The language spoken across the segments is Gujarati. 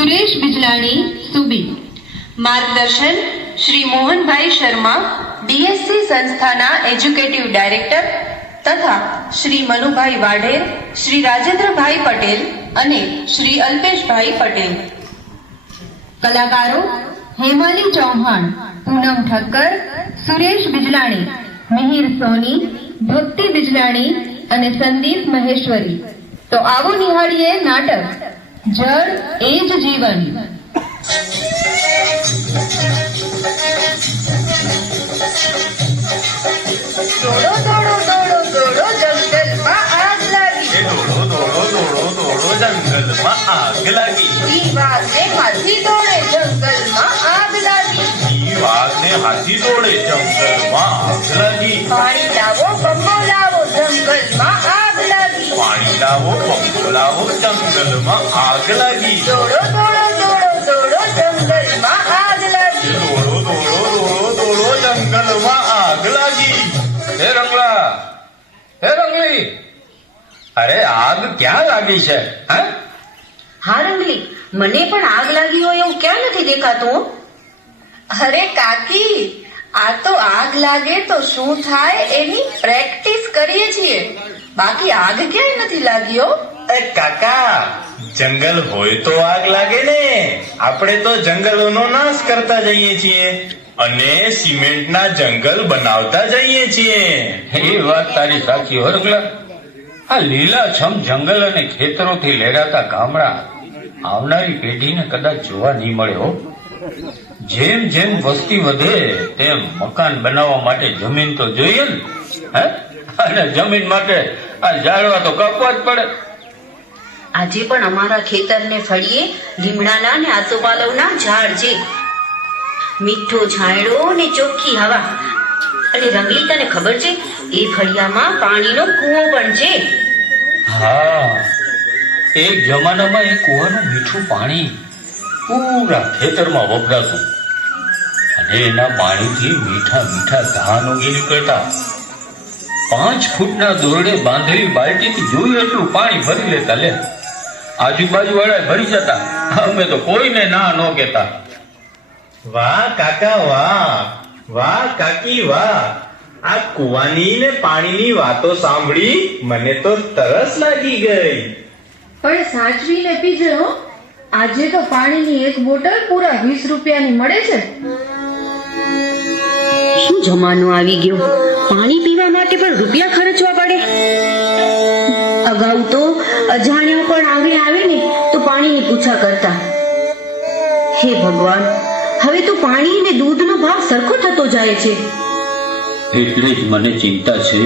સુરેશ બિજલાણી સુબી। માર્ગદર્શન શ્રી મોહનભાઈ શર્મા, ડીએસસી સંસ્થાના એજ્યુકેટિવ ડાયરેક્ટર તથા શ્રી મનુભાઈ વાઢેર, શ્રી રાજેન્દ્રભાઈ પટેલ અને શ્રી અલ્પેશભાઈ પટેલ। કલાકારો હેમાલી ચૌહાણ, પૂનમ ઠક્કર, સુરેશ બિજલાણી, મિહિર સોની, ભક્તિ બિજલાણી અને સંદીપ મહેશ્વરી। તો આવો નિહાળીએ નાટક જળ એ જ જીવન। દોડો દોડો દોડો દોડો જંગલમાં આગ લાગી, દોડો દોડો દોડો દોડો જંગલમાં આગ લાગી। દીવાને હાથી દોડે જંગલમાં આગ લાગી, વાઘને હાથી દોડે જંગલમાં આગ લાગી। પાણી લાવો બંબો લાવો જંગલમાં આગ લાગી, પાણી લાવો પંખો લાવો જંગલમાં આગ લાગી। દોડો દોડો દોડો દોડો જંગલમાં આગ લાગી, દોડો દોડો દોડો દોડો જંગલમાં આગ લાગી। હે રંગલા, હે રંગલી, અરે આગ ક્યાં લાગી છે? હે? હા રંગલી, મને પણ આગ લાગી હોય એવું ક્યાં નથી દેખાતું? અરે કાકી, આ તો આગ લાગે તો શું થાય એની પ્રેક્ટિસ કરીએ છીએ, બાકી આગ ક્યાંય નથી લાગી હો। એ કાકા, જંગલ હોય તો આગ લાગે ને। આપણે તો જંગલોનો નાશ કરતા જઈએ છીએ અને સિમેન્ટના જંગલ બનાવતા જઈએ છીએ। એ વાત તારી સાચી હો રંગલા। આ લીલાછમ જંગલ અને ખેતરોથી લહેરાતા ગામડા આવનારી પેઢીને કદાચ જોવા નહીં મળે હો। જેમ જેમ વસ્તી વધે તેમ મકાન બનાવવા માટે જમીન તો જોઈએ ને, હે? અને જમીન માટે આ ઝાડવા તો કાપવા જ પડે। આજે પણ અમારા ખેતરને ફળીએ લીમડાના ને આસોપાલવના ઝાડ છે, મીઠો છાંયડો ને ચોખ્ખી હવા। અને રંગલી, તને ખબર છે એ ફળિયામાં પાણીનો કૂવો પણ છે? હા, એક જમાનામાં એ કૂવાનું મીઠું પાણી પૂરા ખેતરમાં વપરાતું અને એના પાણીથી મીઠા મીઠા ધાન ઉગી નીકળતા। 5 ફૂટના દોરડે બાંધેલી બાલટીથી જોયું એટલું પાણી ભરી લેતા। લે, આજુબાજુ વાળા ભરી જતા, અમે તો કોઈને ના ન કહેતા। વાહ કાકા વાહ, વાહ કાકી વાહ। આ કુવાની ને પાણીની વાતો સાંભળી મને તો તરસ લાગી ગઈ। પણ સાચવીને પીજે હો, આજે તો પાણીની એક બોટલ પૂરા 20 રૂપિયાની મળે છે। શું જમાનો આવી ગયો, પાણી પીવા માટે પણ રૂપિયા ખર્ચવા પડે। અગાઉ તો અજાણ્યા પણ આંગણે આવે ને તો પાણીની પૂછા કરતા। હે ભગવાન, હવે તો પાણી અને દૂધનો ભાવ સરખો થતો જાય છે। એટલે જ મને ચિંતા છે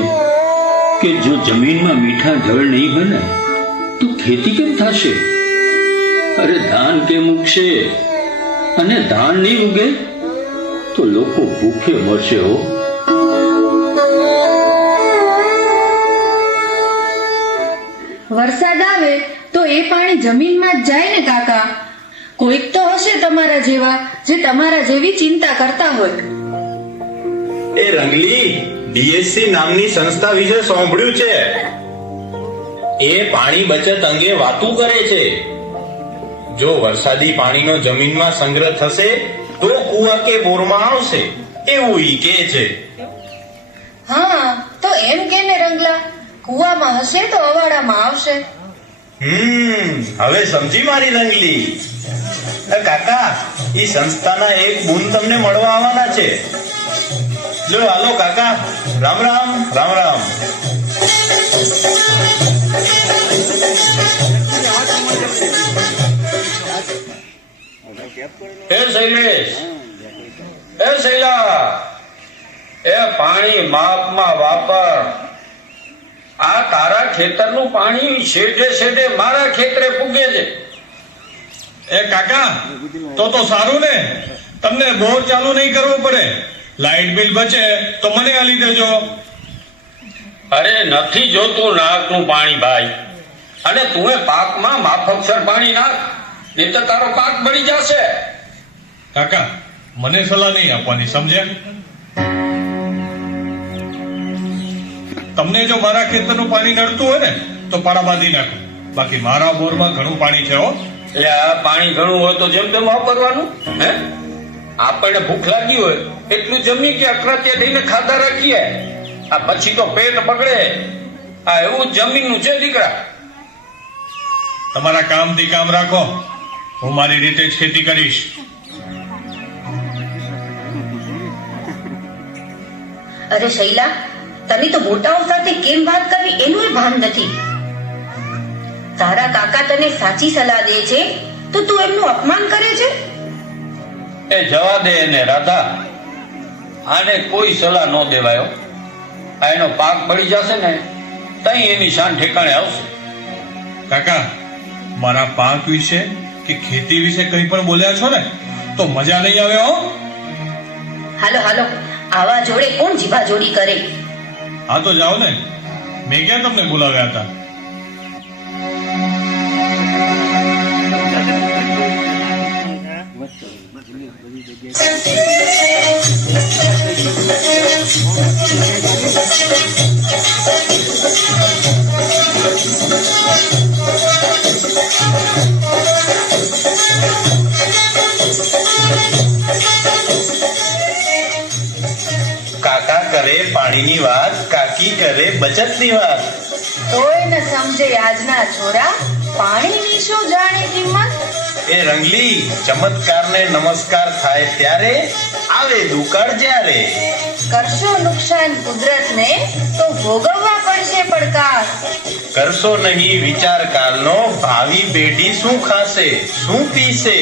કે જો જમીનમાં મીઠા જળ નહીં હોય ને તો ખેતી કેમ થશે? અરે ધાન કેમ ઉગશે? અને ધાન નહીં ઉગે તો લોકો ભૂખે મરશે હો। વરસાદ આવે તો એ પાણી જમીનમાં જ જાય ને કાકા। કોઈક તો હશે તમારા જેવા જે તમારા જેવી ચિંતા કરતા હોય। એ રંગલી, ડીએસસી નામની સંસ્થા વિશે સાંભળ્યું છે? એ પાણી બચત અંગે વાતું કરે છે। જો વરસાદી પાણીનો જમીનમાં સંગ્રહ થશે તો કુવા કે બોરમાં આવશે એવું ઈ કહે છે। હા, તો એમ કે ને રંગલા, કુવામાં હશે તો અવાડામાં આવશે। હવે સમજી મારી રંગલી। કાકા, ઈ સંસ્થાના એક બુન તમને મળવા આવવાના છે। લો હાલો કાકા, રામ રામ, રામ રામ। એ શૈલેષ, એ શૈલા, એ પાણી માપમાં વાપર। આ તારા ખેતરનું પાણી શેઢે શેઢે મારા ખેતરે પૂગે છે। એ કાકા, તો સારું ને, તમને બોર ચાલુ નહીં કરવો પડે। લાઇટ બિલ બચે તો મને આલી દેજો। અરે નથી જોતું નાકનું પાણી ભાઈ, અને તું પાકમાં માફકસર પાણી નાખ, નહીં તો તારો પાક બળી જશે। કાકા, મને સલાહ નહીં આપવાની, સમજ્યા? તમને જો મારા ખેતરનું પાણી નડતું હોય ને તો પાડા બાંધી નાખો, બાકી મારા બોરમાં ઘણું પાણી છે હો। એટલે આ પાણી ઘણું હોય તો જેમ તેમ વાપરવાનું હે? આપણને ભૂખ લાગી હોય એટલું જમી કે અકરાત્યા થઈને ખાધા રાખીએ, આ પછી તો પેટ બગડે. આ એવું જમીનનું છે દીકરા. તમારા કામથી કામ રાખો, હું મારી રીતે જ ખેતી કરીશ. અરે શૈલા, તને તો મોટાઓ સાથે કેમ વાત કરવી એનું ભાન નથી. તારા કાકા તને સાચી સલાહ દે છે તો તું એમનું અપમાન કરે છે. એ જવા દે એને રાધા, આને કોઈ સલાહ ન દેવાયો. આ એનો પાક બળી જશે ને તઈ એની શાન ઠેકાણે આવશે. કાકા, મારા પાક વિશે કે ખેતી વિશે કંઈ પણ બોલ્યા છો ને તો મજા નહીં આવે હો. હાલો હાલો, આવા જોડે કોણ જીભા જોડી કરે. હા તો જાઓ ને, મેં ક્યાં તમને બોલાવ્યા હતા. કાકા કરે પાણીની વાત, કાકી કરે બચતની વાત. તોય ન સમજે આજના છોરા, પાણીની શું જાણે કિંમત. એ રંગલી, ચમત્કારને નમસ્કાર થાય ત્યારે, આવે દુકાળ જ્યારે. કરશો નુકસાન કુદરતને તો ભોગવવા પડશે પડકાર. કરશો નહીં વિચાર કાલનો, ભાવિ પેઢી શું ખાશે, શું પીશે.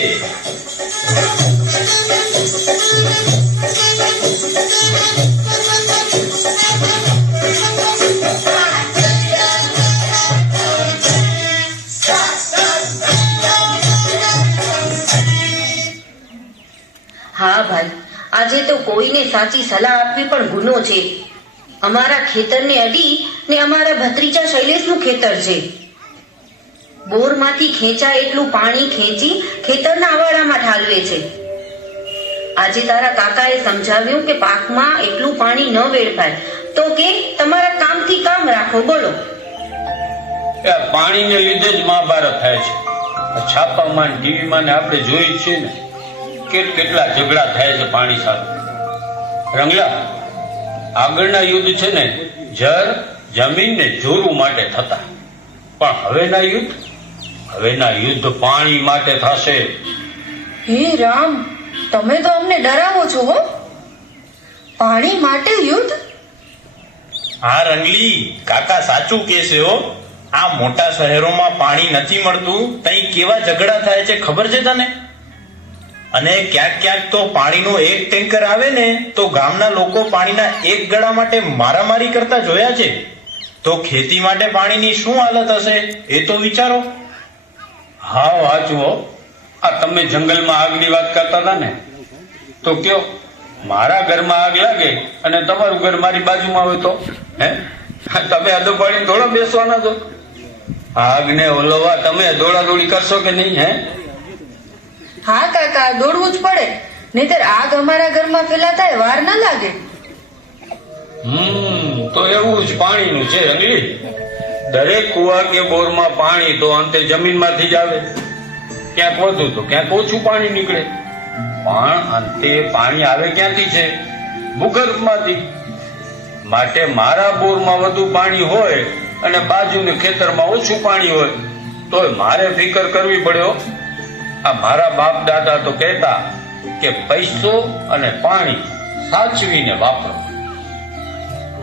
હા ભાઈ, આજે તો કોઈને સાચી સલાહ આપવી પણ ગુનો છે. અમારા ખેતરને અડી ને અમારા ભત્રીજા શૈલેષનું ખેતર છે. બોરમાંથી ખેંચાય એટલું પાણી ખેંચી ખેતરના અવાડામાં ઠાલવે છે. આજે તારા કાકાએ સમજાવ્યું કે પાકમાં એટલું પાણી ન વેડફાય તો કે તમારા કામથી કામ રાખો. બોલો, એ પાણીને લીધે જ મહાભારત થાય છે. છાપામાં ટીવીમાં ને આપણે જોઈ જ છીએ ને કેટલા ઝઘડા થાય છે પાણી સાથે. રંગલા, આગળના યુદ્ધ છે ને જળ જમીન ને જોરું માટે થતા, પણ હવેના યુદ્ધ પાણી માટે થશે. હે રામ, તમે તો અમને ડરાવો છો હો. પાણી માટે યુદ્ધ? હા રંગલી, કાકા સાચું કહેશે હો. આ મોટા શહેરોમાં પાણી નથી મળતું તઈ કેવા ઝઘડા થાય છે ખબર છે તને? અને ક્યાંક ક્યાંક તો પાણીનું એક ટેન્કર આવે ને તો ગામના લોકો પાણીના એક ગળા માટે મારામારી કરતા જોયા છે. તો ખેતી માટે પાણીની શું હાલત હશે એ તો વિચારો. હા વાંચવો, આ તમે જંગલમાં આગની વાત કરતા હતા ને, તો કયો મારા ઘરમાં આગ લાગે અને તમારું ઘર મારી બાજુમાં હોય તો હે તમે અદો પાડીને થોડો બેસવાના છો? આગને ઓલવવા તમે દોડાદોડી કરશો કે નહીં? હે હા કાકા, દોડવું જ પડે, નહીતર આગ અમારા ઘરમાં ફેલાતા વાર ન લાગે. તો એવું જ પાણીનું છે રંગલી. દરેક કુવા કે બોરમાં પાણી તો અંતે જમીનમાંથી જ આવે. ક્યાંક વધુ તો ક્યાંક ઓછું પાણી નીકળે, પણ અંતે પાણી આવે ક્યાંથી છે? ભૂગર્ભમાંથી. માટે મારા બોરમાં વધુ પાણી હોય અને બાજુના ખેતરમાં ઓછું પાણી હોય તોય મારે ફિકર કરવી પડ્યો. આ મારા બાપ દાદા તો કહેતા કે પૈસો અને પાણી સાચવીને વાપરો.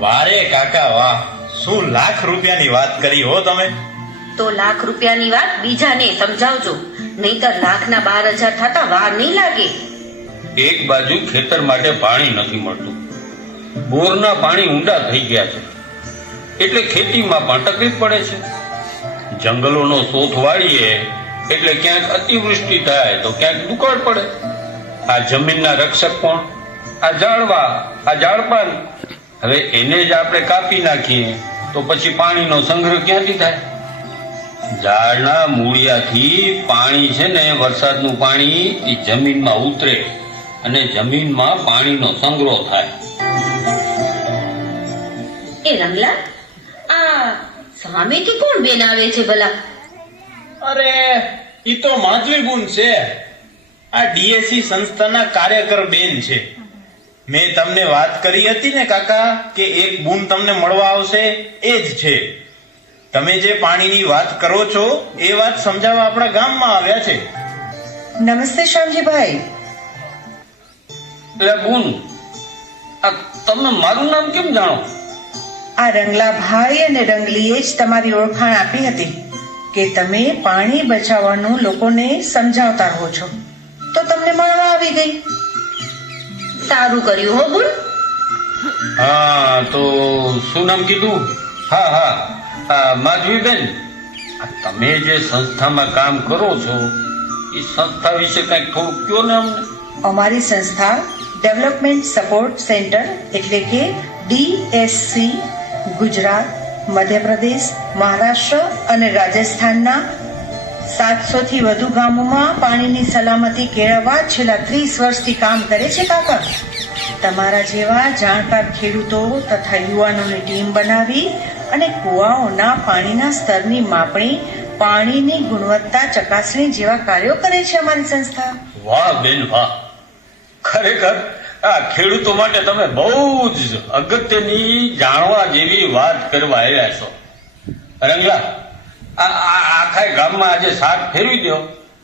વારે કાકા વાહ, શું લાખ રૂપિયાની વાત કરી હો તમે. તો લાખ રૂપિયાની વાત બીજાને સમજાવજો, નહીતર લાખના 12,000 થતા વાર નહીં લાગે. એક બાજુ ખેતર માટે પાણી નથી મળતું, બોરના પાણી ઊંડા થઈ ગયા છે એટલે ખેતીમાં પણ તકલીફ પડે છે. જંગલોનો શોધ વાળીએ એટલે ક્યાંક અતિવૃષ્ટિ થાય તો ક્યાંક દુકાળ પડે. આ જમીનના રક્ષક કોણ? આ ઝાડવા, આ ઝાડપાન. હવે એને જ આપણે કાપી નાખીએ તો પછી પાણીનો સંગ્રહ ક્યાંથી થાય? ઝાડના મૂળિયાથી પાણી છે ને, વરસાદનું પાણી એ જમીનમાં ઉતરે અને જમીનમાં પાણીનો સંગ્રહ થાય. એ રંગલા, આ સામેથી કોણ બેન આવે છે ભલા? અરે ઈ તો માધવી બુન છે. આ ડીએસસી સંસ્થાના કાર્યકર બેન છે. મેં તમને વાત કરી હતી ને કાકા કે એક બુન તમને મળવા આવશે, એ જ છે. તમે જે પાણીની વાત કરો છો એ વાત સમજાવવા આપણા ગામમાં આવ્યા છે. નમસ્તે શ્યામજીભાઈ. એટલે બુન, આ તમે મારું નામ કેમ જાણો? આ રંગલાભાઈ અને રંગલીએ જ તમારી ઓળખાણ આપી હતી કે તમે પાણી બચાવવાનું લોકોને સમજાવતા રહો છો, તો તમને મળવા આવી ગઈ. સારું કર્યું હો બુન. હા, તો શું નામ કીધું? હા, માધવીબેન, આ તમે જે સંસ્થામાં કામ કરો છો એ સંસ્થા વિશે કંઈક થોડુંક કયો ને અમને. અમારી સંસ્થા ડેવલપમેન્ટ સપોર્ટ સેન્ટર એટલે કે ડીએસસી ગુજરાત, મધ્યપ્રદેશ, મહારાષ્ટ્ર અને રાજસ્થાનના 700 થી વધુ ગામોમાં પાણીની સલામતી કેળવવા છેલ્લા 30 વર્ષથી કામ કરે છે કાકા. તમારા જેવા જાણકાર ખેડૂતો તથા યુવાનોની ટીમ બનાવી અને કુવાઓના પાણીના સ્તરની માપણી, પાણીની ગુણવત્તા ચકાસણી જેવા કાર્યો કરે છે અમારી સંસ્થા. વાહ બેન વાહ, ખરેખર આ ખેડૂતો માટે તમે બહુ જ અગત્યની જાણવા જેવી વાત કરવા આવ્યા છો. રંગલા, આખા ગામમાં આજે શાક ફેરવી દો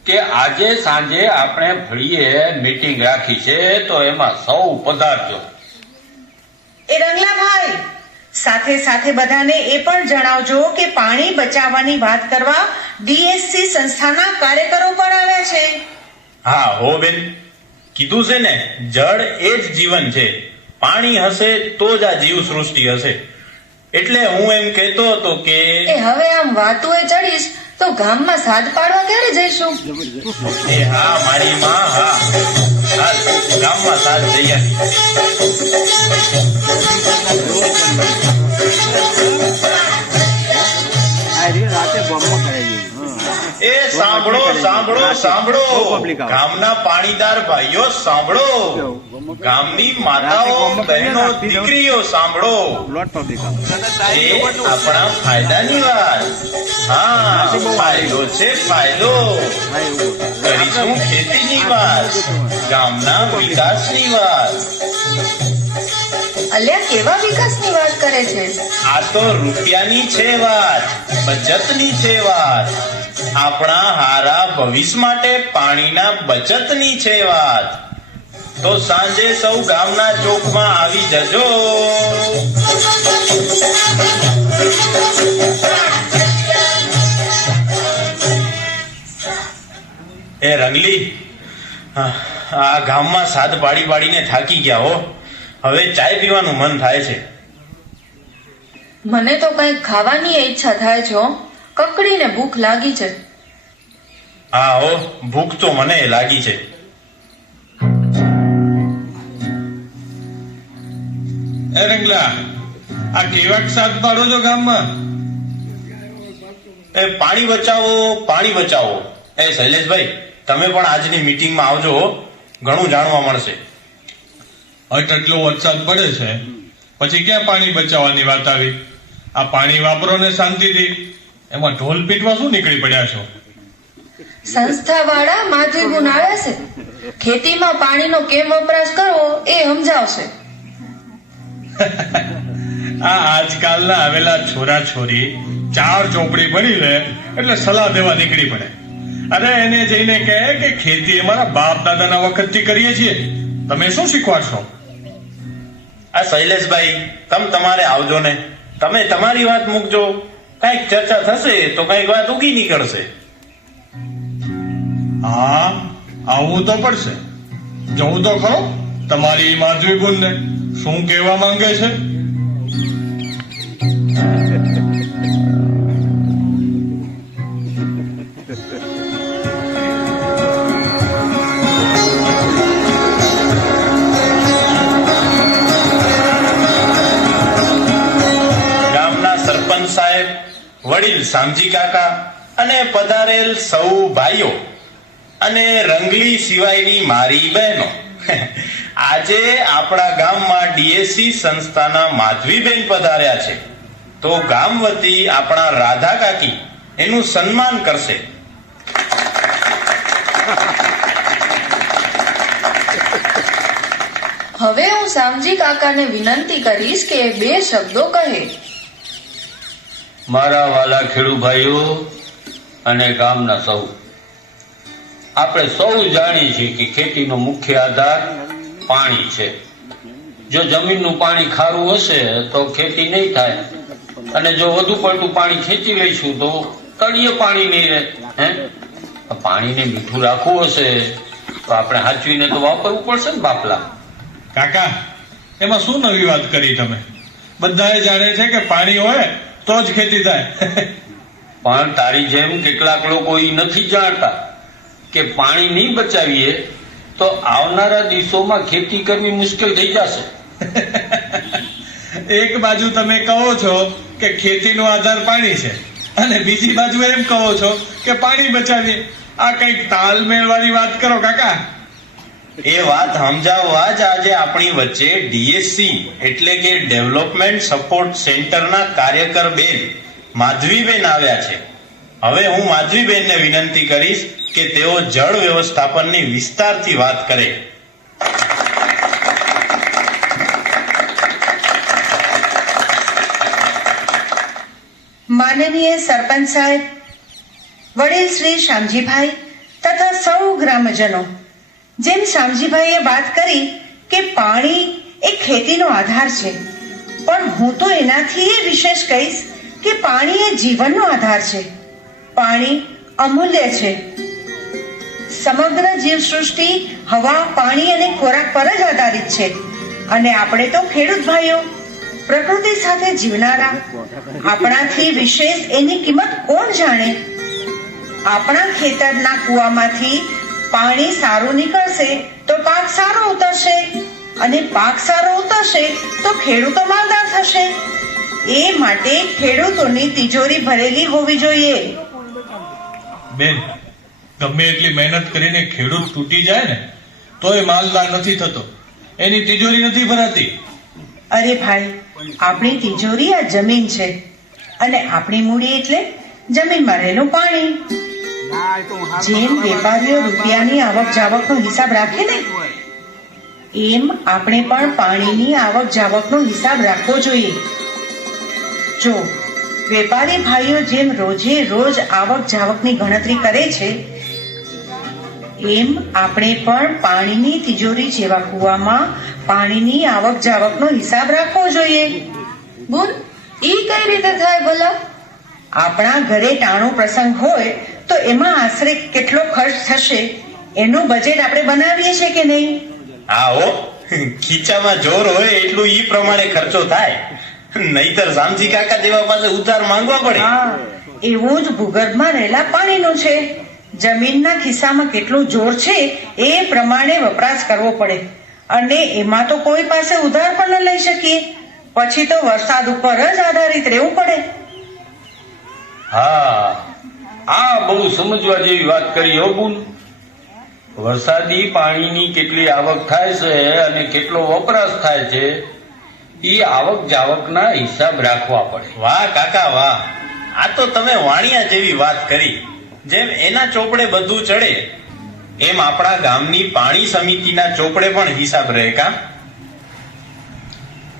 કે આજે સાંજે આપણે ભળીએ મીટિંગ રાખી છે, તો એમાં સૌ પધારજો. એ રંગલાભાઈ, સાથે સાથે બધાને એ પણ જણાવજો કે પાણી બચાવવાની વાત કરવા ડીએસસી સંસ્થાના કાર્યકરો પણ આવ્યા છે. હા હો બેન, કીધું છે ને, જળ એ જ જીવન છે. પાણી હશે તો જ આ જીવ સૃષ્ટિ હશે. એટલે હું એમ કહેતો હતો કે એ હવે આમ વાતુએ ચડીશ તો ગામમાં સાદ પાડવા ક્યારે જઈશું? એ હા મારી માં, હા હાલ ગામમાં સાથ જઈ આવી. એ સાંભળો સાંભળો સાંભળો, ગામના પાણીદાર ભાઈઓ સાંભળો, ગામની માતાઓ, બહેનો, દીકરીઓ સાંભળો. એ આપણા ફાયદાની વાત. હા, ફાયદો છે ફાયદો. કરીશું ખેતીની વાત, ગામના વિકાસની વાત. અલ્યા, કેવા વિકાસની વાત કરે છે? આ તો રૂપિયાની છે વાત, બચતની છે વાત. આપણા હારા ભવિષ્ય માટે પાણીના બચતની છે વાત. તો સાંજે સૌ ગામના ચોકમાં આવી જજો. એ રંગલી, આ ગામમાં સાદ પાડી પાડીને થાકી ગયા હો. હવે ચાય પીવાનું મન થાય છે. મને તો કંઈક ખાવાની ઈચ્છા થાય છે હો. કકડીને ભૂખ લાગી છે. હા હો, ભૂખ તો મને લાગી છે. એ રંગલા, આ કેવા સાથ પાડો છો ગામમાં? એ પાણી બચાવો, પાણી બચાવો. એ શૈલેષભાઈ, તમે પણ આજની મીટિંગમાં આવજો હો. ઘણું જાણવા મળશે. એટલો વરસાદ પડે છે, પછી ક્યાં પાણી બચાવવાની વાત આવી? આ પાણી વાપરો ને શાંતિથી. એમાં ઢોલ પીટવા શું નીકળી પડ્યા છો? સંસ્થા વાળા માધવીબુન આવ્યા છે. ખેતીમાં પાણીનો કેમ વપરાશ કરવો એ સમજાવશે. આ આજકાલના આવેલા છોરા છોરી 4 ચોપડી ભણી લે એટલે સલાહ દેવા નીકળી પડે. અરે એને જઈને કહે કે ખેતી અમારા બાપ દાદાના વખતથી કરીએ છીએ, તમે શું શીખવાડશો? આ શૈલેષભાઈ, તમે તમારે આવજો ને. તમે તમારી વાત મૂકજો. કઈક ચર્ચા થશે તો કઈક વાત ઉગી નીકળશે. હા, આવવું તો પડશે. જવું તો ખરો તમારી માધવી બુનને શું કહેવા માંગે છે. સાહેબ, વડીલ શામજી કાકા અને પધારેલ સૌ ભાઈઓ અને રંગલી સિવાયની મારી બહેનો, આજે આપણા ગામમાં ડીએસસી સંસ્થાના માધવીબેન પધાર્યા છે. તો ગામ વતી આપણા રાધા કાકી એનું સન્માન કરશે. હવે હું શામજી કાકાને વિનંતી કરીશ કે એ 2 શબ્દો કહે. મારા વાલા ખેડૂત ભાઈઓ અને ગામના સૌ, આપણે સૌ જાણીએ છીએ કે ખેતીનો મુખ્ય આધાર પાણી છે. જો જમીનનું પાણી ખારું હશે તો ખેતી નહીં થાય, અને જો વધુ પડતું પાણી ખેંચી લઈશું તો તળિયે પાણી નહીં રહે. પાણીને મીઠું રાખવું હશે તો આપણે સાચવીને તો વાપરવું પડશે ને બાપલા. કાકા, એમાં શું નવી વાત કરી તમે? બધાએ જાણે છે કે પાણી હોય તો જ ખેતી થાય. પણ તારી જેમ કેટલાક લોકો એ નથી જાણતા કે પાણી નહીં બચાવીએ તો આવનારા દિવસોમાં ખેતી કરવી મુશ્કેલ થઈ જશે. એક બાજુ તમે કહો છો કે ખેતીનો આધાર પાણી છે, અને બીજી બાજુ એમ કહો છો કે પાણી બચાવીએ. આ કઈક તાલમેલ વાળી વાત કરો કાકા. એ વાત સમજાવવા જ આજે આપણી વચ્ચે ડીએસસી એટલે કે ડેવલપમેન્ટ સપોર્ટ સેન્ટરના કાર્યકર બેન માધવીબેન આવ્યા છે. હવે હું માધવીબેનને વિનંતી કરીશ કે તેઓ જળ વ્યવસ્થાપનની વિસ્તારથી વાત કરે. માનનીય સરપંચ સાહેબ, વડીલ શ્રી શામજીભાઈ તથા સૌ ગ્રામજનો, જેમ શામજીભાઈએ વાત કરી કે પાણી એ ખેતીનો આધાર છે, પણ હું તો એનાથી એ વિશેષ કહીશ કે પાણી એ જીવનનો આધાર છે. પાણી અમૂલ્ય છે. સમગ્ર જીવસૃષ્ટિ હવા, પાણી અને ખોરાક પર જ આધારિત છે. અને આપણે તો ખેડૂત ભાઈઓ, પ્રકૃતિ સાથે જીવનારા, આપણાથી વિશેષ એની કિંમત કોણ જાણે? આપણા ખેતરના કૂવામાંથી પાણી સારું નીકળશે તો પાક સારો ઉતરશે, અને પાક સારો ઉતરશે તો ખેડૂતો માલદાર થશે. એ માટે ખેડૂતોની તિજોરી ભરેલી હોવી જોઈએ. બેન, ગમે એટલી મહેનત કરીને ખેડૂત તૂટી જાય ને તો એ માલદાર નથી થતો, એની તિજોરી નથી ભરાતી. અરે ભાઈ, આપણી તિજોરી આ જમીન છે, અને આપણી મૂડી એટલે જમીનમાં રહેલું પાણી. જેમ વેપારીઓ રૂપિયાની આવક જાવકનો હિસાબ રાખે ને, એમ આપણે પણ પાણીની આવક જાવકનો હિસાબ રાખવો જોઈએ. જો વેપારી ભાઈઓ જેમ રોજે રોજ આવક જાવકની ગણતરી કરે છે, એમ આપણે પણ પાણીની તિજોરી જેવા કૂવામાં પાણીની આવક જાવકનો હિસાબ રાખવો જોઈએ. બોલ, ઈ કઈ રીતે થાય ભલા? આપણા ઘરે ટાણું પ્રસંગ હોય તો એમાં આશરે કેટલો ખર્ચ થશે એનું બજેટ આપણે બનાવીએ છીએ કે નહીં? આવો, ખીચામાં જોર હોય એટલું ઈ પ્રમાણે ખર્ચો થાય, નહીતર શામજી કાકા જેવા પાસે ઉધાર માંગવા પડે. હા, એવું જ ભૂગર્ભમાં રહેલા પાણીનું છે. જમીનના ખિસ્સામાં કેટલું જોર છે એ પ્રમાણે વપરાશ કરવો પડે, અને એમાં તો કોઈ પાસે ઉધાર પણ ન લઈ શકીએ. પછી તો વરસાદ ઉપર જ આધારિત રહેવું પડે. હા, આ બહુ સમજવા જેવી વાત કરી હો બુન. વરસાદી પાણીની કેટલી આવક થાય છે અને કેટલો વપરાશ થાય છે, એ આવક જાવકના હિસાબ રાખવા પડે. વાહ કાકા વાહ, આ તો તમે વાણિયા જેવી વાત કરી. જેમ એના ચોપડે બધું ચડે, એમ આપણા ગામની પાણી સમિતિના ચોપડે પણ હિસાબ રહે. કા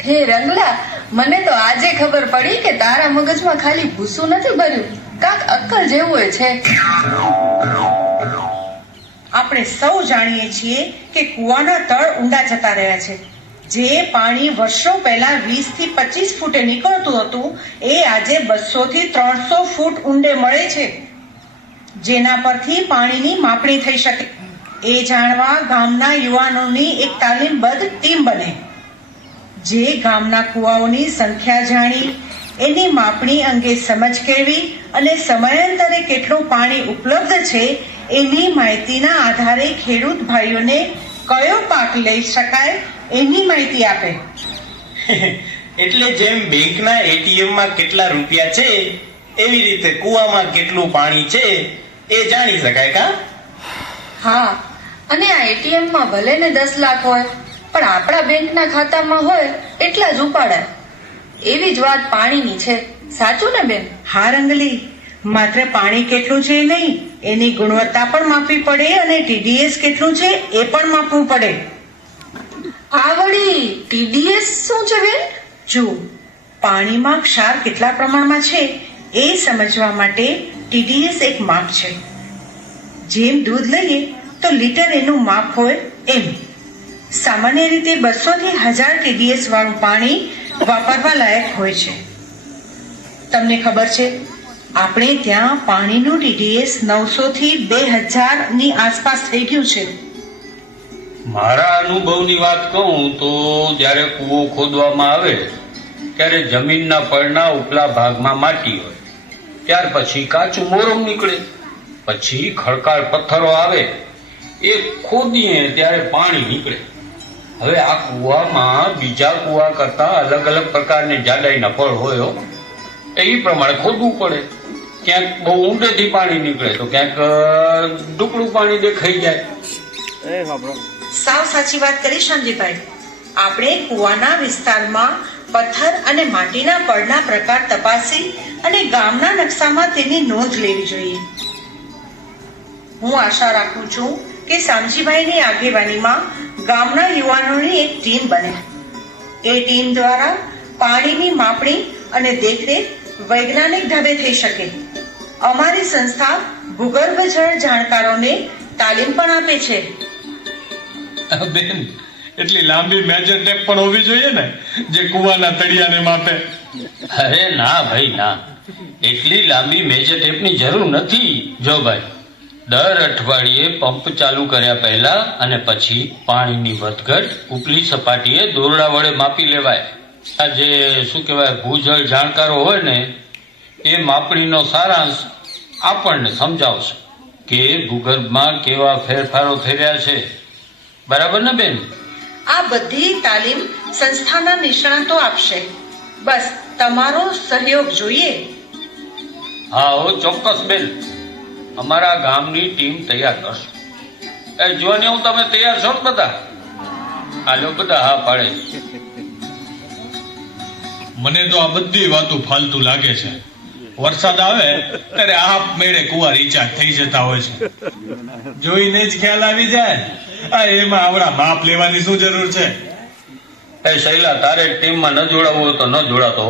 હે રંગલા, મને તો આજે ખબર પડી કે તારા મગજમાં ખાલી ભૂસું નથી ભર્યું, કાંક અક્કલ જેવું છે. આપણે સૌ જાણીએ છીએ કે કૂવાના તળ ઊંડા જતા રહ્યા છે. જે પાણી વર્ષો પહેલા 20 થી 25 ફૂટે નીકળતું હતું, એ આજે 200 થી 300 ફૂટ ઊંડે મળે છે. જેના પરથી પાણીની માપણી થઈ શકે. એ જાણવા ગામના યુવાનોની એક તાલીમબદ્ધ ટીમ બને, જે ગામના કૂવાઓની સંખ્યા જાણી, એની માપણી અંગે સમજ કેળવી, અને સમયાંતરે કેટલું પાણી ઉપલબ્ધ છે એની માહિતીના આધારે ખેડૂત ભાઈઓને કયો પાક લઈ શકાય એની માહિતી આપે. એટલે જેમ બેંકના એટીએમમાં કેટલા રૂપિયા છે, એવી રીતે કૂવામાં કેટલું પાણી છે એ જાણી શકાય. કા હા, અને આ એટીએમ માં ભલે ને 10 લાખ હોય, પણ આપણા બેંકના ખાતામાં હોય એટલા જ ઉપાડાય. એવી જ વાત પાણીની છે. સાચું ને બેન? હા રંગલી, માત્ર પાણી કેટલું છે નહીં એની ગુણવત્તા પણ માપવી પડે અને ટીડીએસ કેટલું છે એ પણ માપવું પડે. આ વળી TDS શું છે બેન? જુઓ, પાણીમાં ક્ષાર કેટલા પ્રમાણમાં છે એ સમજવા માટે ટીડીએસ એક માપ છે. જેમ દૂધ લઈએ તો લીટર એનું માપ હોય એમ સામાન્ય રીતે 200 થી 1000 ટીડીએસ વાળું પાણી વાપરવા લાયક હોય છે. તમને ખબર છે, આપણે ત્યાં પાણીનું ટીડીએસ 900 થી 2000 ની આસપાસ થઈ ગયું છે. મારા અનુભવની વાત કહું તો જ્યારે કૂવો ખોદવામાં આવે ત્યારે જમીનના પળના ઉપલા ભાગમાં માટી હોય, ત્યાર પછી કાચું મોરમ નીકળે, પછી ખડકાળ પથ્થરો આવે, એ ખોદીએ ત્યારે પાણી નીકળે. હવે આ કૂવામાં બીજા કૂવા કરતા અલગ અલગ પ્રકારની જાડાઈના પળ હોય હો. એ પ્રમાણે ખોદવું પડે. ક્યાંક બહુ ઊંડેથી પાણી નીકળે તો ક્યાંક ડુકડું પાણી દેખાઈ જાય. સાવ સાચી વાત કરી શાંતિભાઈ. આપણે કૂવાના વિસ્તારમાં પથ્થર અને માટીના પડના પ્રકાર તપાસી અને ગામના નકશામાં તેની નોંધ લેવી જોઈએ. હું આશા રાખું છું કે શામજીભાઈની આગેવાનીમાં ગામના યુવાનોની એક ટીમ બને. એ ટીમ દ્વારા પાણીની માપણી અને દેખરેખ વૈજ્ઞાનિક ઢબે થઈ શકે. અમારી સંસ્થા ભૂગર્ભ જળ જાણકારોને તાલીમ પણ આપે છે. બેન, એટલી લાંબી મેજર ટેપ પણ હોવી જોઈએ ને, જે કુવાના તળિયાને માપે. અરે ના ભાઈ ના, એટલી લાંબી મેજર ટેપની જરૂર નથી. જો ભાઈ, દર અઠવાડિયે પંપ ચાલુ કર્યા પહેલા અને પછી પાણીની વધઘટ ઉપલી સપાટીએ દોરડા વડે માપી લેવાય. આ જે શું કહેવાય ભૂજળ જાણકારો હોય ને, એ માપણીનો સારાંશ આપણને સમજાવશે કે ભૂગર્ભમાં કેવા ફેરફારો થઈ રહ્યા છે. બરાબર ને બેન? આ બધી તાલીમ સંસ્થાના નિષ્ણાતો આપશે. બસ તમારો સહયોગ જોઈએ. હા હો, ચોક્કસ બેન. અમારા ગામની ટીમ તૈયાર કરશે. એ જોવાની હું તમે તૈયાર છો ને બધા? હાલો બધા હા પાડે. મને તો આ બધી વાતો ફાલતુ લાગે છે. વરસાદ આવે ત્યારે આપ મેળે કુવા રિચાર્જ થઈ જતા હોય છે. જોઈને જ ખ્યાલ આવી જાય. આ એમાં આવડા માપ લેવાની શું જરૂર છે? એ શૈલા, તારે ટીમમાં ન જોડાવવું હોય તો ન જોડાતો,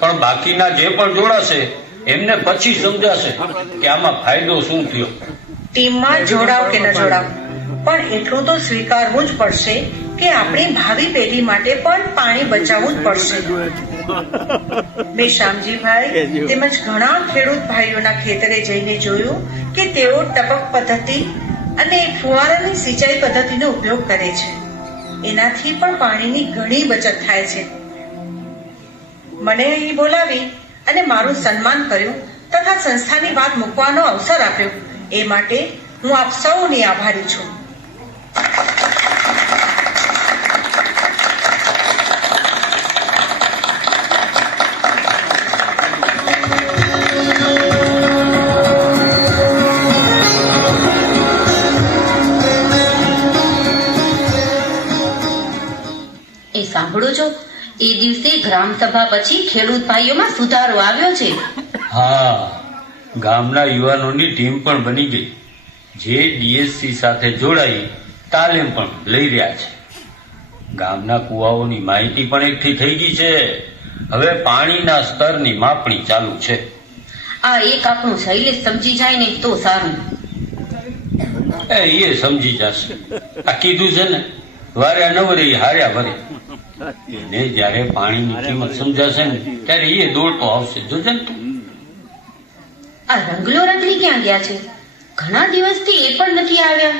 પણ બાકીના જે પણ જોડાશે એમને પછી સમજાશે કે આમાં ફાયદો શું થયો. ટીમમાં જોડાવ કે ન જોડાવ, પણ એટલું તો સ્વીકારવું જ પડશે કે આપણી ભાવિ પેઢી માટે પણ પાણી બચાવવું જ પડશે. મેં શામજીભાઈ તેમજ ઘણા ખેડૂત ભાઈઓના ખેતરે જઈને જોયું કે તેઓ ટપક પદ્ધતિ અને ફુવારાની સિંચાઈ પદ્ધતિનો ઉપયોગ કરે છે. એનાથી પણ પાણીની ઘણી બચત થાય છે. મને અહીં બોલાવી અને મારું સન્માન કર્યું તથા સંસ્થાની વાત મૂકવાનો અવસર આપ્યો, એ માટે હું આપ સૌની આભારી છું. એ સાંભળો છો, એ દિવસે ગ્રામ સભા પછી ખેડૂત ભાઈઓમાં સુધારો આવ્યો છે. હા, ગામના યુવાનોની ટીમ પણ બની ગઈ, જે ડીએસસી સાથે જોડાઈ તાલીમ પણ લઈ રહ્યા છે. ગામના કુવાઓની માહિતી પણ એકઠી થઈ ગઈ છે. હવે પાણીના સ્તરની માપણી ચાલુ છે. આ એક આપણું શૈલેષ સમજી જાય ને તો સારું. એ સમજી જશે. આ કીધું છે ને, વાર્યા નવરી હાર્યા ભરે. એને જયારે પાણીની કિંમત સમજાશે ને ત્યારે એ દોડતો આવશે. જોજે ને તું. આ રંગલો રંગલી ક્યાં ગયા છે? ઘણા દિવસથી એ પણ નથી આવ્યા.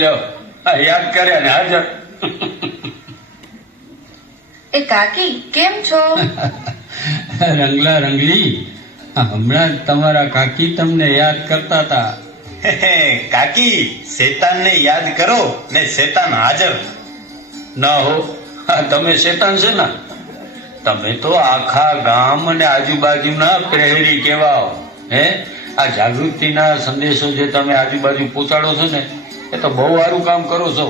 લ્યો, યાદ કર્યા ને હાજર. એ કાકી કેમ છો? રંગલા રંગલી, હમણાં જ તમારા કાકી તમને યાદ કરતા હતા. કાકી, શેતાનને યાદ કરો ને શેતાન હાજર. ના હો, તમે શેતાન છે ને? તમે તો આખા ગામ અને આજુબાજુના પ્રહેરી કહેવાઓ. હે, આ જાગૃતિના સંદેશો જે તમે આજુબાજુ પહોંચાડો છો ને, એ તો બહુ સારું કામ કરો છો.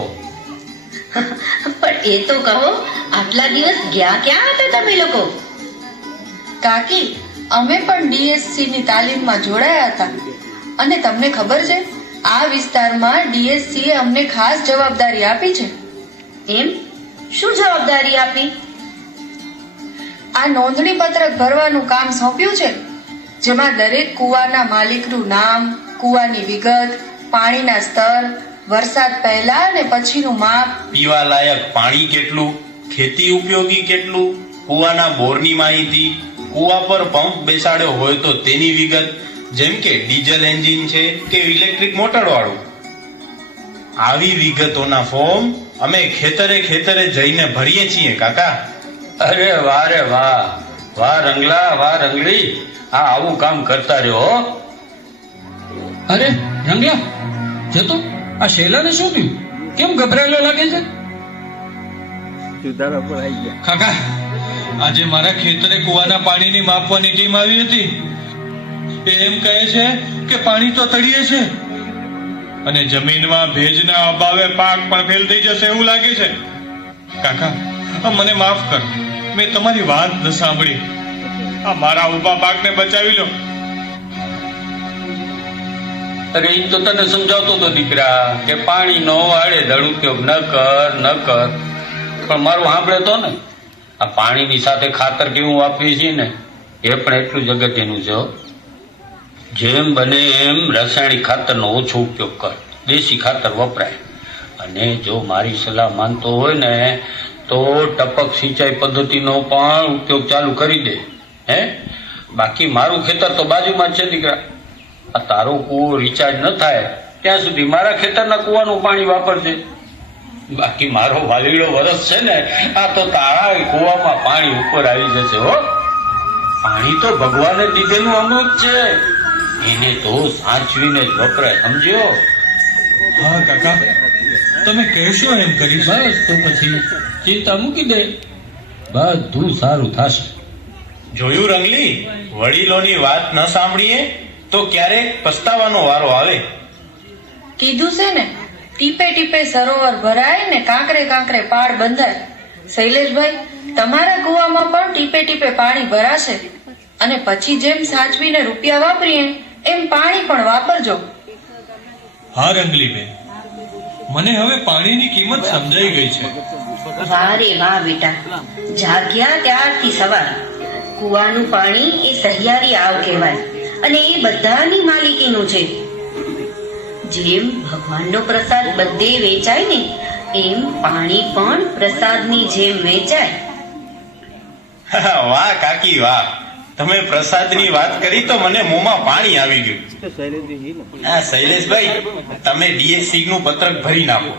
પણ એ તો કહો, આટલા દિવસ ગયા ક્યાં હતા તમે લોકો? કાકી, અમે પણ ડીએસસી ની તાલીમમાં જોડાયા હતા. અને તમને ખબર છે, આ વિસ્તારમાં ડીએસસી એ અમને ખાસ જવાબદારી આપી છે. એમ? શું જવાબદારી આપી? આ નોંધણી પત્રક ભરવાનું કામ સોંપ્યું છે, જેમાં દરેક કુવાના માલિકનું નામ, કુવાની વિગત, પાણીના સ્તર, વરસાદ પહેલા અને પછીનું માપ, પીવા લાયક પાણી કેટલું, ખેતી ઉપયોગી કેટલું, કુવાના બોરની માહિતી, કુવા પર પંપ બેસાડ્યો હોય તો તેની વિગત, જેમ કે ડીઝલ એન્જિન છે કે ઇલેક્ટ્રિક મોટર વાળું. આવી વિગતોના ફોર્મ અમે ખેતરે જઈને ભરીએ છીએ કાકા. અરે વાહ રે વાહ, વાહ રંગલા, વાહ રંગલી, આ આવું કામ કરતા રહ્યો હો. અરે રંગલા, જતો આ શૈલાને શું થયું? કેમ ગભરાયેલો લાગે છે? કાકા, આજે મારા ખેતરે કુવાના પાણીની માપવાની ટીમ આવી હતી. એ એમ કહે છે કે પાણી તો તળિયે છે અને જમીનમાં ભેજના અભાવે પાક પણ ફેલ થઈ જશે એવું લાગે છે. કાકા, મને માફ કર, મેં તમારી વાત ન સાંભળી. આ મારા ઉભા પાકને બચાવી લો. અરે એ તો તને સમજાવતો હતો દીકરા કે પાણી નો આડેધડ ઉપયોગ ન કર, પણ મારું સાંભળે તો ને. આ પાણીની સાથે ખાતર કેવું વાપરીએ છીએ ને, એ પણ એટલું જ અગત્યનું છે. જેમ બને એમ રાસાયણિક ખાતરનો ઓછો ઉપયોગ કર, દેશી ખાતર વપરાય. અને જો મારી સલાહ માનતો હોય ને તો ટપક સિંચાઈ પદ્ધતિનો પણ ઉપયોગ ચાલુ કરી દે. બાકી મારું ખેતર તો બાજુમાં જ છે દીકરા. આ તારો કૂવો રિચાર્જ ન થાય ત્યાં સુધી મારા ખેતરના કૂવાનું પાણી વાપરજે. બાકી મારો વાલીડો વરસ છે ને, આ તો તારા કૂવામાં પાણી ઉપર આવી જશે હો. પાણી તો ભગવાને દીધેલું અમૃત છે, એને તો સાચવીને જ વપરાય, સમજ્યો? હા કાકા, તમે કહેશો એમ કરીશ. બસ તો પછી ચિંતા મૂકી દે, બધું સારું થશે. જોયું રંગલી, વડીલોની વાત ન સાંભળીએ તો ક્યારેક પસ્તાવાનો વારો આવે. કીધું છે ને, ટીપે ટીપે સરોવર ભરાય ને કાંકરે કાંકરે પાળ બંધાય. શૈલેષભાઈ, તમારા કુવામાં પણ ટીપે ટીપે પાણી ભરાશે અને પછી જેમ સાચવીને રૂપિયા વાપરીએ એમ પાણી પણ વાપરજો. હા રંગલીબેન, મને હવે પાણીની કિંમત સમજાઈ ગઈ છે. વાહ રે વાહ બેટા, જાગ્યા ત્યારથી સવાર. કુવાનું પાણી એ સહિયારી આવ કહેવાય અને એ બધાની માલિકીનું છે. જેમ ભગવાનનો પ્રસાદ બધે વેચાય ને, એમ પાણી પણ પ્રસાદની જેમ વેચાય. વાહ કાકી વાહ, તમે પ્રસાદની વાત કરી તો મને મોંમાં પાણી આવી ગયું. હા શૈલેષભાઈ, તમે ડીએસસી નું પત્રક ભરી નાખો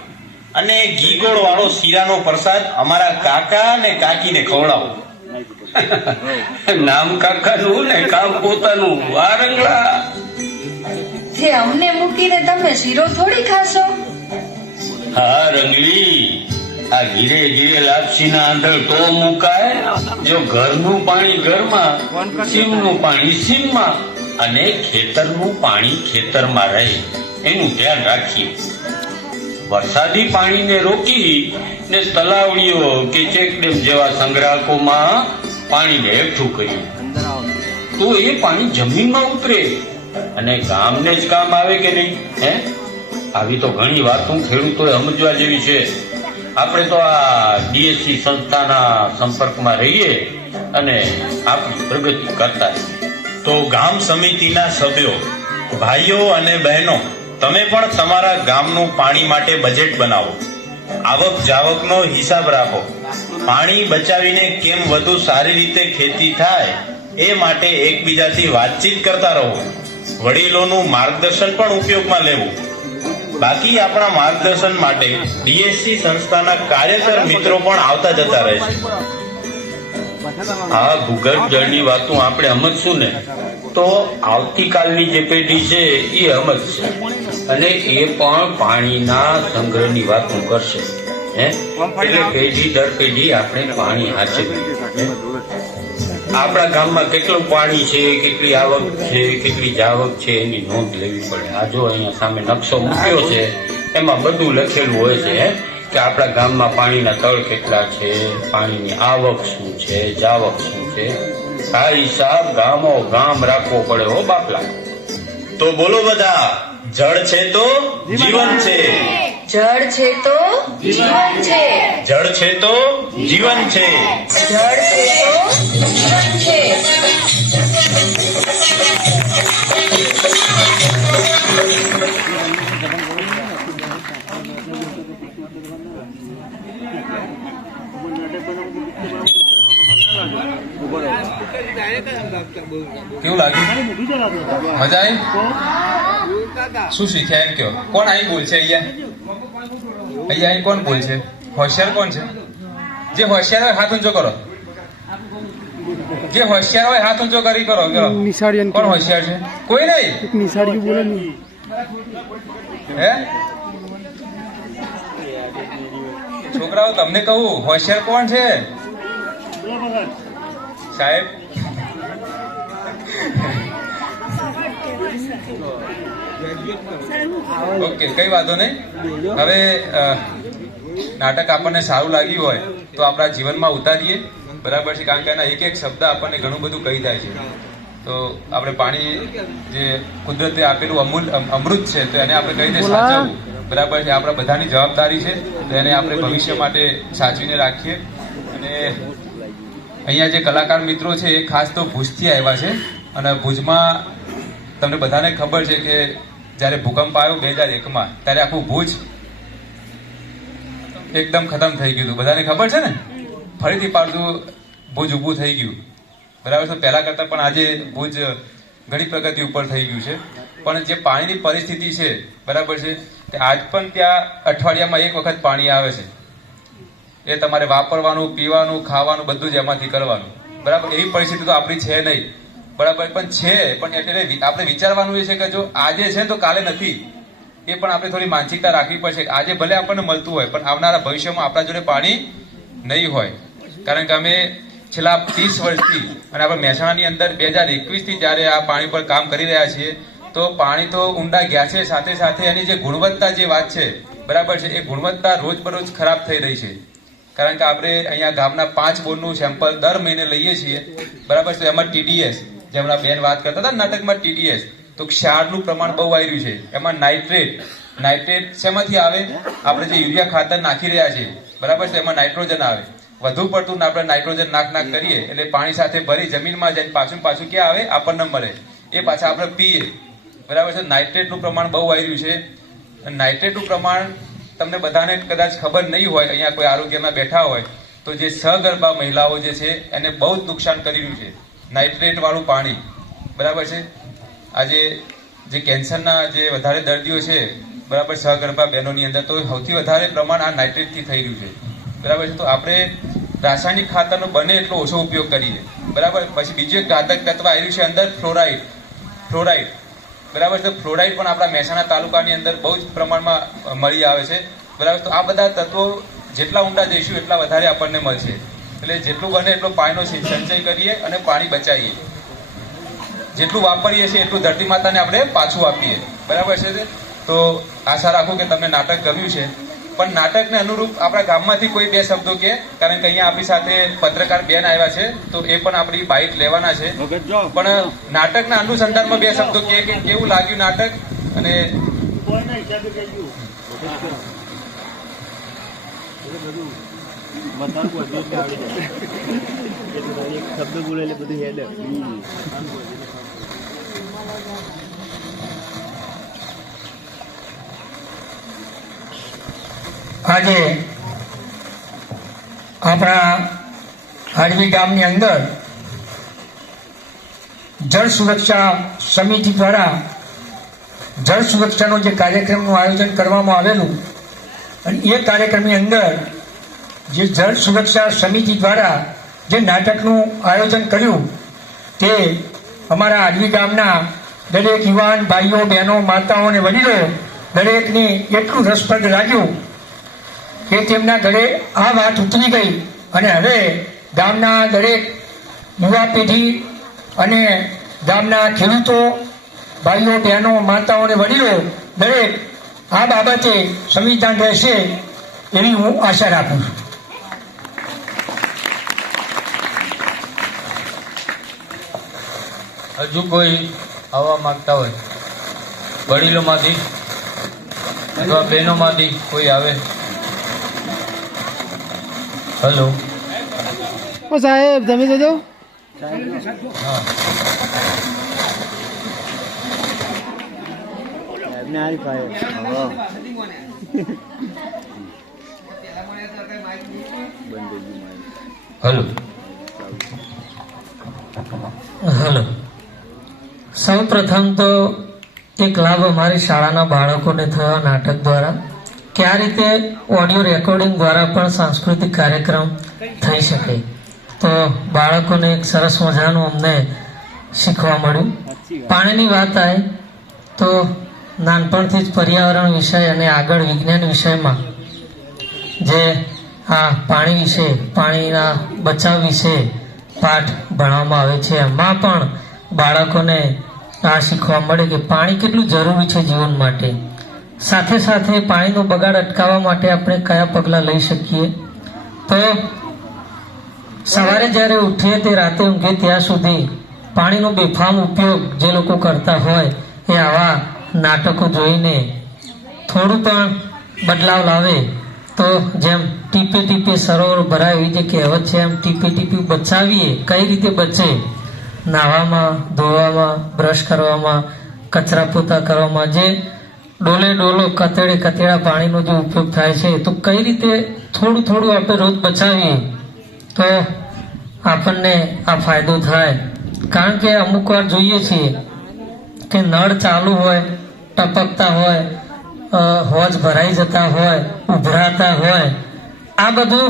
અને ઘી ગોળ વાળો શીરાનો પ્રસાદ અમારા કાકા અને કાકીને ખવડાવો. નામ કાકાનું ને કામ પોતાનું. વાહ રંગલા. જે અમને મૂકીને તમે શીરો થોડી ખાશો. હા રંગલી, આ ધીરે ધીરે લાપસીના આંધળ તો મુકાય જો ઘરનું પાણી ઘરમાં, સીમનું પાણી સીમમાં અને ખેતરનું પાણી ખેતરમાં રહે, એનું ધ્યાન રાખીએ. વરસાદી પાણીને રોકી ને તલાવડીઓ કે ચેકડેમ જેવા સંગ્રાહકોમાં પાણીને એકઠું કરીએ તો એ પાણી જમીનમાં ઉતરે અને ગામને જ કામ આવે કે નહીં? આવી તો ઘણી વાતો ખેડૂતોએ સમજવા જેવી છે. આપણે તો આ ડીએસસી સંસ્થાના સંપર્કમાં રહીએ અને આપણી પ્રગતિ કરતા રહીએ. તો ગામ સમિતિના સભ્યો, ભાઈઓ અને બહેનો, તમે પણ તમારા ગામનું પાણી માટે બજેટ બનાવો, આવક જાવકનો હિસાબ રાખો. પાણી બચાવીને કેમ વધુ સારી રીતે ખેતી થાય એ માટે એકબીજાથી વાતચીત કરતા રહો. વડીલોનું માર્ગદર્શન પણ ઉપયોગમાં લેવું. બાકી આપણા માર્ગદર્શન માટે ડીએસસી સંસ્થાના કાર્યકર મિત્રો પણ આવતા જતા રહે છે. આ ભૂગર્ભ જળની વાતો આપણે સમજશું ને તો આવતીકાલની જે પેઢી છે એ સમજશે અને એ પણ પાણીના સંગ્રહની વાતો કરશે. એટલે પેઢી દર પેઢી આપણે પાણી હાચવીએ. આપણા ગામમાં કેટલું પાણી છે, કેટલી આવક છે, કેટલી જાવક છે એની નોંધ લેવી પડે. આ જો અહીંયા સામે નકશો મૂક્યો છે, એમાં બધું લખેલું હોય છે. કે આપણા ગામમાં પાણીના તળ કેટલા છે, પાણીની આવક શું છે, જાવક શું છે, આ હિસાબ ગામો ગામ રાખવો પડે હો બાપલા. તો બોલો બધા, જળ છે તો જીવન છે, જળ છે તો જીવન છે, જળ છે તો જીવન છે. જળ છે તો જીવન છે. કેવું લાગ્યું? મજા આવી? શું શીખ્યા એમ કયો? કોણ અહીં બોલ છે? અહીંયા અહીં કોણ બોલ છે? હોશિયાર કોણ છે? જે હોશિયાર હોય હાથ ઊંચો કરો. જે હોશિયાર હોય હાથ ઊંચો કરી કરો. કોણ હોશિયાર છે? કોઈ નહીં. હે છોકરાઓ, તમને કહું, હોશિયાર કોણ છે? સાહેબ, ઓકે, કઈ વાંધો નહીં. હવે નાટક આપણને સારું લાગ્યું હોય તો આપણા જીવનમાં ઉતારીએ, બરાબર છે? કારણ કે એના એક એક શબ્દ આપણને ઘણું બધું કહી જાય છે. તો આપણે પાણી જે કુદરતે આપેલું અમૃત છે, તો એને આપણે કઈ રીતે સાચવવું, બરાબર છે? આપણા બધાની જવાબદારી છે. તો એને આપણે ભવિષ્ય માટે સાચવીને રાખીએ. અને અહીંયા જે કલાકાર મિત્રો છે એ ખાસ તો ભુજથી આવ્યા છે. અને ભુજમાં તમને બધાને ખબર છે કે જ્યારે ભૂકંપ આવ્યો 2001માં, ત્યારે આખું ભુજ એકદમ ખતમ થઈ ગયું હતું. બધાને ખબર છે ને? ફરીથી પાછું ભુજ ઊભું થઈ ગયું, બરાબર છે? પહેલા કરતા પણ આજે ભુજ ઘણી પ્રગતિ ઉપર થઈ ગયું છે. પણ જે પાણીની પરિસ્થિતિ છે, બરાબર છે, તે આજ પણ ત્યાં અઠવાડિયામાં એક વખત પાણી આવે છે. એ તમારે વાપરવાનું, પીવાનું, ખાવાનું બધું જ એમાંથી કરવાનું, બરાબર? એવી પરિસ્થિતિ તો આપણી છે નહીં, બરાબર? પણ છે, પણ એટલે આપણે વિચારવાનું એ છે કે જો આજે છે તો કાલે નથી. એ પણ આપણે થોડી માનસિકતા રાખવી પડશે. આજે ભલે આપણને મળતું હોય, પણ આવનારા ભવિષ્યમાં આપણા જોડે પાણી નહીં હોય. કારણ કે અમે છેલ્લા 30 વર્ષથી અને આપણે મહેસાણાની અંદર 2021થી જ્યારે આ પાણી પર કામ કરી રહ્યા છીએ, તો પાણી તો ઊંડા ગયા છે, સાથે સાથે એની જે ગુણવત્તા જે વાત છે, બરાબર છે, એ ગુણવત્તા રોજબરોજ ખરાબ થઈ રહી છે. કારણ કે આપણે અહીંયા ગામના 5 બોરનું સેમ્પલ દર મહિને લઈએ છીએ, બરાબર છે? એમાં TDS, જે હમણાં બેન વાત કરતા હતા નાટકમાં, TDS તો ક્ષારનું પ્રમાણ બહુ આવ્યું છે. એમાં નાઇટ્રેટ શેમાંથી આવે? આપણે જે યુરિયા ખાતર નાખી રહ્યા છીએ, બરાબર છે, એમાં નાઇટ્રોજન આવે. વધુ પડતું આપણે નાઇટ્રોજન નાખ કરીએ એટલે પાણી સાથે ભરી જમીનમાં જઈને પાછું ક્યાં આવે? આપણને મળે. એ પાછા આપણે પીએ, બરાબર છે? નાઇટ્રેટનું પ્રમાણ બહુ આવ્યું છે. નાઇટ્રેટનું પ્રમાણ તમને બધાને કદાચ ખબર નહીં હોય, અહીંયા કોઈ આરોગ્યમાં બેઠા હોય તો જે સગર્ભા મહિલાઓ જે છે એને બહુ જ નુકસાન કરી રહ્યું છે નાઇટ્રેટ વાળું પાણી, બરાબર છે? આજે જે કેન્સરના જે વધારે દર્દીઓ છે, બરાબર, સગર્ભા બહેનોની અંદર, તો સૌથી વધારે પ્રમાણ આ નાઇટ્રેટથી થઈ રહ્યું છે, બરાબર છે? તો આપણે રાસાયણિક ખાતરનો બને એટલો ઓછો ઉપયોગ કરીએ, બરાબર? પછી બીજું એક ઘાતક તત્વ આવ્યું છે અંદર, ફ્લોરાઇડ, બરાબર છે? ફ્લોરાઇડ પણ આપણા મહેસાણા તાલુકાની અંદર બહુ જ પ્રમાણમાં મળી આવે છે, બરાબર? તો આ બધા તત્વો જેટલા ઊંડા જઈશું એટલા વધારે આપણને મળશે. એટલે જેટલું બને એટલો પાણીનો સંચય કરીએ અને પાણી બચાવીએ. જેટલું વાપરીએ છીએ એટલું ધરતી માતાને આપણે પાછું આપીએ, બરાબર છે? તો આશા રાખું કે તમને નાટક ગમ્યું છે. પણ નાટકને અનુરૂપ આપણા ગામમાંથી કોઈ 2 શબ્દો કે, કારણ કે અહીંયા આપણી સાથે પત્રકાર બેન આવ્યા છે, તો એ પણ આપણી બાઇટ લેવાના છે. પણ નાટકના અનુસંધાનમાં 2 શબ્દો કે કેવું લાગ્યું નાટક. અને આજે આપણા હાડવી ગામની અંદર જળ સુરક્ષા સમિતિ દ્વારા જળ સુરક્ષાનો જે કાર્યક્રમનું આયોજન કરવામાં આવેલું, અને એ કાર્યક્રમની અંદર જે જળ સુરક્ષા સમિતિ દ્વારા જે નાટકનું આયોજન કર્યું, તે અમારા હાડવી ગામના દરેક યુવાન ભાઈઓ, બહેનો, માતાઓ અને વડીલો દરેકને એટલું રસપ્રદ લાગ્યું કે તેમના ઘરે આ વાત ઉતરી ગઈ. અને હવે ગામના દરેક યુવા પેઢી અને ગામના ખેડૂતો, ભાઈઓ, બહેનો, માતાઓ અને વડીલો દરેક આ બાબતે સંવિધાન રહેશે એવી હું આશા રાખું છું. હજુ કોઈ આવવા માંગતા હોય વડીલોમાંથી અથવા બહેનોમાંથી કોઈ આવે? હલો. સાહેબ જમી દેજો. હા. હલો. હલો. સૌ પ્રથમ તો એક લાભ અમારી શાળાના બાળકોને થયો નાટક દ્વારા કે આ રીતે ઓડિયો રેકોર્ડિંગ દ્વારા પણ સાંસ્કૃતિક કાર્યક્રમ થઈ શકે. તો બાળકોને એક સરસ મજાનું અમને શીખવા મળ્યું. પાણીની વાત આવે તો નાનપણથી જ પર્યાવરણ વિષય અને આગળ વિજ્ઞાન વિષયમાં જે આ પાણી વિશે, પાણીના બચાવ વિશે પાઠ ભણવામાં આવે છે, એમાં પણ બાળકોને આ શીખવા મળે કે પાણી કેટલું જરૂરી છે જીવન માટે. સાથે સાથે પાણીનો બગાડ અટકાવવા માટે આપણે કયા પગલાં લઈ શકીએ. તો સવારે જ્યારે ઉઠીએ તે રાતે ઊંઘે ત્યાં સુધી પાણીનો બેફામ ઉપયોગ જે લોકો કરતા હોય એ આવા નાટકો જોઈને થોડું પણ બદલાવ લાવે તો જેમ ટીપે ટીપે સરોવર ભરાય એવી જે કહેવત છે એમ ટીપે ટીપે બચાવીએ. કઈ રીતે બચે? નાહવામાં, ધોવામાં, બ્રશ કરવામાં, કચરા પોતા કરવામાં, જે ડોલે ડોલો કતેડે કતેડા પાણીનો જે ઉપયોગ થાય છે, તો કઈ રીતે થોડું થોડું આપણે રોજ બચાવીએ તો આપણને આ ફાયદો થાય. કારણ કે અમુક વાર જોઈએ છીએ કે નળ ચાલુ હોય, ટપકતા હોય, હોજ ભરાઈ જતા હોય, ઉભરાતા હોય, આ બધું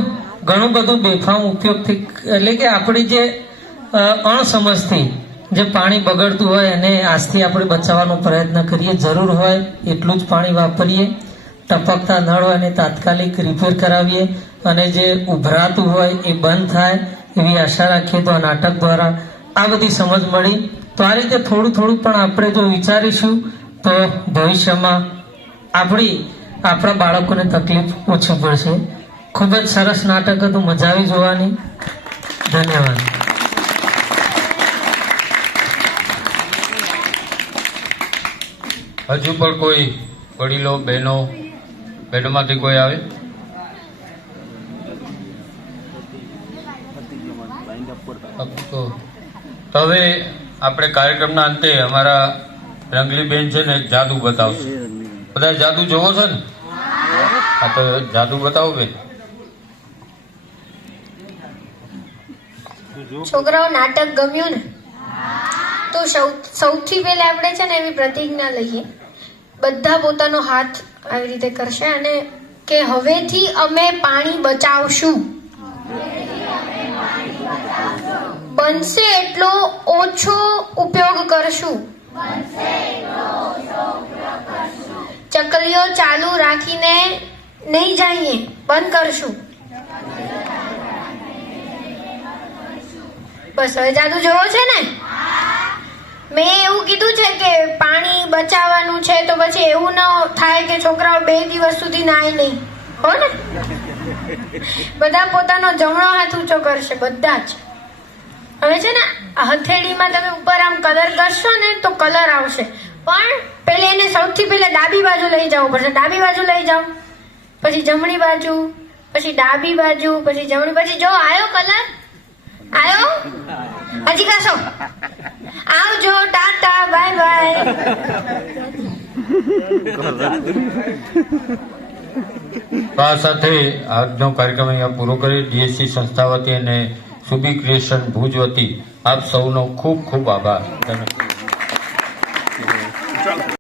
ઘણું બધું બેફામ ઉપયોગથી, એટલે કે આપણી જે અણસમજથી જે પાણી બગડતું હોય એને આજથી આપણે બચાવવાનો પ્રયત્ન કરીએ. જરૂર હોય એટલું જ પાણી વાપરીએ. ટપકતા નળ હોય એને તાત્કાલિક રિપેર કરાવીએ અને જે ઉભરાતું હોય એ બંધ થાય એવી આશા રાખીએ. તો આ નાટક દ્વારા આ બધી સમજ મળી. તો આ રીતે થોડું થોડું પણ આપણે જો વિચારીશું તો ભવિષ્યમાં આપણા બાળકોને તકલીફ ઓછી પડશે. ખૂબ જ સરસ નાટક હતું, મજા આવી જોવાની. ધન્યવાદ. હજુ પણ કોઈ વડીલો, બહેનોમાંથી કોઈ આવે? તો હવે આપણે કાર્યક્રમના અંતે અમારા રંગલી બેન છે ને એક જાદુ બતાવશે. બધા જાદુ જોવો છો ને? હા, તો જાદુ બતાવો બેન. છોકરાઓ, નાટક ગમ્યું ને? તો સૌથી પહેલા આપણે છે ને એવી પ્રતિજ્ઞા લઈએ, બધા પોતાનો હાથ આવી રીતે કરશે અને કે હવેથી અમે પાણી બચાવશું. બનશે એટલો ઓછો ઉપયોગ કરશું. ચકલીઓ ચાલુ રાખીને નહીં જઈએ, બંધ કરશું. બસ, હવે જાદુ જોવો છે ને? મેં એવું કીધું છે કે પાણી બચાવવાનું છે, તો પછી એવું ન થાય કે છોકરાઓ 2 દિવસ સુધી નાય નહીં, હો ને? બધા પોતાનો જમણો હાથ ઊંચો કરશે, બધા જ. હવે છે ને હથેળીમાં તમે ઉપર આમ કલર કરશો ને તો કલર આવશે, પણ પેલે એને સૌથી પહેલા ડાબી બાજુ લઈ જવું પડશે. ડાબી બાજુ લઈ જાઓ, પછી જમણી બાજુ, પછી ડાબી બાજુ, પછી જમણી, પછી જો આવ્યો કલર, આવ્યો? હજી કાશો? આવજો, ટાટા, બાય બાય. આ સાથે આજનો કાર્યક્રમ અહીંયા પૂરો કરી. ડીએસસી સંસ્થા વતી અને સુબી ક્રિએશન ભુજ વતી આપ સૌનો ખૂબ ખૂબ આભાર. ધન્યવાદ.